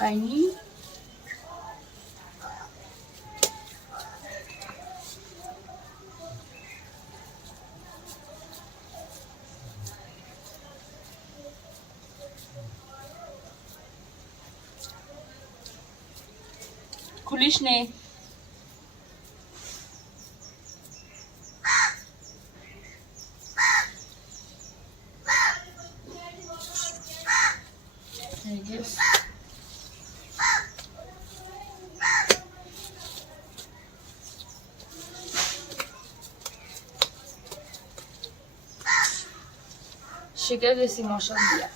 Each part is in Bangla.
চটকাইনি খুলিস নে শিখে গেছি মশলা দিয়া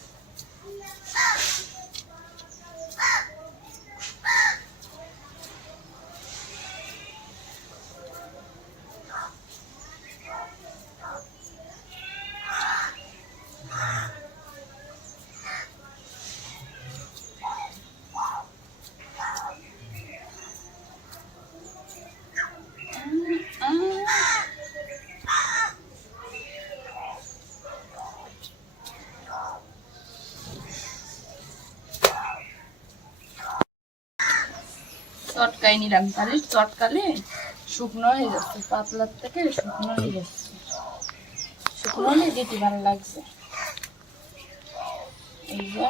চটকাই নিলাম তাহলে চটকালে শুকনো হয়ে যাচ্ছে পাতলার থেকে শুকনো হয়ে যাচ্ছে শুকনো হলে যেতে ভালো লাগছে এই যে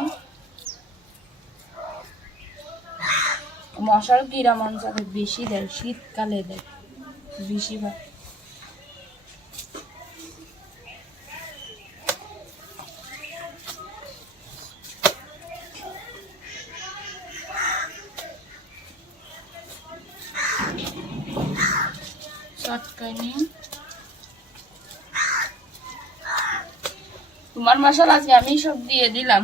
মশার কিরা মশাকে বেশি দেয় শীতকালে দেয় বেশিরভাগ তোমার মশলা আজকে আমি সব দিয়ে দিলাম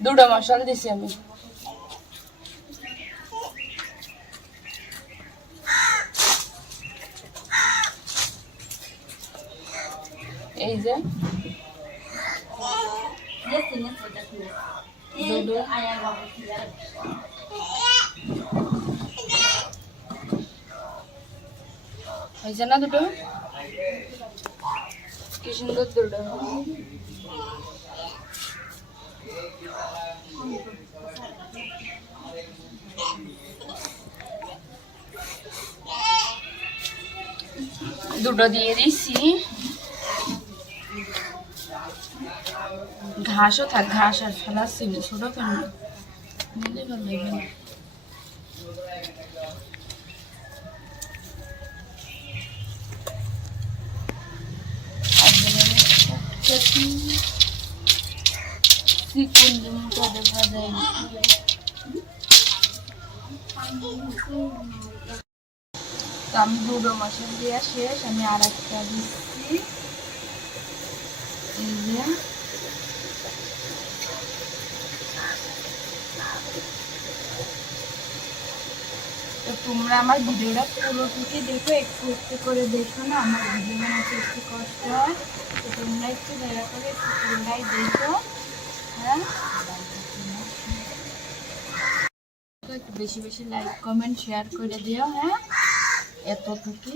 দুটো মশলা দিছি আমি এই যে হয়েছে না দুটো কি সুন্দর দুটো দুটো দিয়ে দিছি ঘাসও থাক ঘাস আর ফেলাচ্ছি না ছোট কেন নিলে ভালো লাগবে না আমি দুটো মশলা দেওয়া শেষ আমি আর একটা দিচ্ছি এই যে তো তোমরা আমার ভিডিওটা পুরোটুকু দেখো একটু একটু করে দেখো না আমার ভিডিও বানাতে একটু কষ্ট হয় তো তোমরা একটু দয়া করে একটু তোমরাই দেখো হ্যাঁ একটু বেশি বেশি লাইক কমেন্ট শেয়ার করে দিও হ্যাঁ এতটুকু